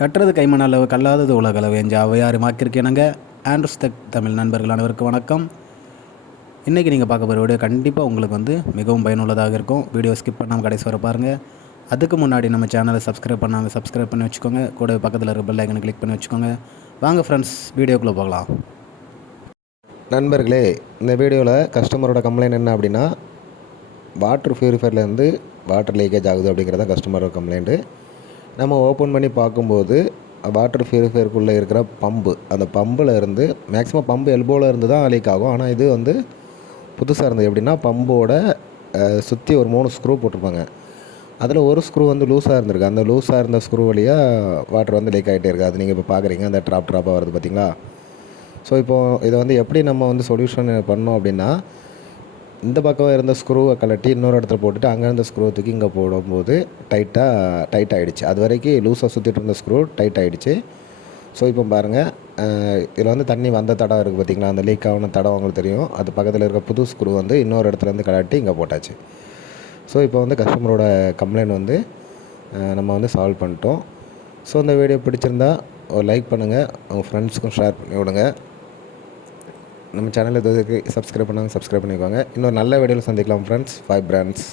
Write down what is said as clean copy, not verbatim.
கட்டுறது கைமண் அளவு கல்லாதது உலகளவு என்ற ஔவையாறு மாக்கிருக்கேனுங்க. ஆண்ட்ரூஸ் டெக் தமிழ் நண்பர்கள் அனைவருக்கும் வணக்கம். இன்றைக்கி நீங்கள் பார்க்க போகிற வீடியோ கண்டிப்பாக உங்களுக்கு மிகவும் பயனுள்ளதாக இருக்கும். வீடியோ ஸ்கிப் பண்ணாமல் கடைசி வரை பாருங்கள். அதுக்கு முன்னாடி நம்ம சேனலை சப்ஸ்கிரைப் பண்ணாமல் சப்ஸ்கிரைப் பண்ணி வச்சுக்கோங்க. கூட பக்கத்தில் இருக்க பெல் ஐக்கனை கிளிக் பண்ணி வச்சுக்கோங்க. வாங்க ஃப்ரெண்ட்ஸ், வீடியோக்குள்ளே போகலாம். நண்பர்களே, இந்த வீடியோவில் கஸ்டமரோட கம்ப்ளைண்ட் என்ன அப்படின்னா, வாட்டர் பியூரிஃபையர்லேருந்து வாட்டர் லீக்கேஜ் ஆகுது அப்படிங்கிறத கஸ்டமரோட கம்ப்ளைண்ட்டு. நம்ம ஓப்பன் பண்ணி பார்க்கும்போது வாட்டர் பியூரிஃபையருக்குள்ளே இருக்கிற பம்பு, அந்த பம்பில் இருந்து மேக்ஸிமம் பம்பு எல்போவில் இருந்து தான் லீக் ஆகும். ஆனால் இது புதுசாக இருந்தது. எப்படின்னா, பம்போட சுற்றி ஒரு 3 ஸ்க்ரூ போட்டிருப்பாங்க. அதில் ஒரு ஸ்க்ரூ லூஸாக இருந்திருக்கு. அந்த லூஸாக இருந்த ஸ்க்ரூ வழியாக வாட்டர் லீக் ஆகிட்டே இருக்குது. அது நீங்கள் இப்போ பார்க்குறீங்க, அந்த ட்ராப்பாக வருது பார்த்தீங்களா. ஸோ இப்போது இதை எப்படி நம்ம சொல்யூஷன் பண்ணோம் அப்படின்னா, இந்த பக்கம் இருந்த ஸ்க்ரூவை கலட்டி இன்னொரு இடத்துல போட்டுட்டு அங்கே இருந்த ஸ்க்ரூ தூக்கி இங்கே போடும்போது டைட் ஆகிடுச்சு. அது வரைக்கும் லூஸாக சுற்றிட்டு இருந்த ஸ்க்ரூ டைட் ஆகிடுச்சு. ஸோ இப்போ பாருங்கள், இதில் தண்ணி வந்த தடம் இருக்குது பார்த்திங்களா, அந்த லீக் ஆன தடம் உங்களுக்கு தெரியும். அது பக்கத்தில் இருக்க புது ஸ்க்ரூ இன்னொரு இடத்துலேருந்து கலட்டி இங்கே போட்டாச்சு. ஸோ இப்போ கஸ்டமரோட கம்ப்ளைண்ட் நம்ம சால்வ் பண்ணிட்டோம். ஸோ இந்த வீடியோ பிடிச்சிருந்தா ஒரு லைக் பண்ணுங்கள், உங்கள் ஃப்ரெண்ட்ஸுக்கும் ஷேர் பண்ணி விடுங்க. நம்ம சேனலில் இதுக்கு சப்ஸ்கிரைப் பண்ணாங்க சப்ஸ்கிரைப் பண்ணிக்கோங்க. இன்னொரு நல்ல வீடியோவில் சந்திக்கலாம் ஃப்ரெண்ட்ஸ். 5 பிராண்ட்ஸ்.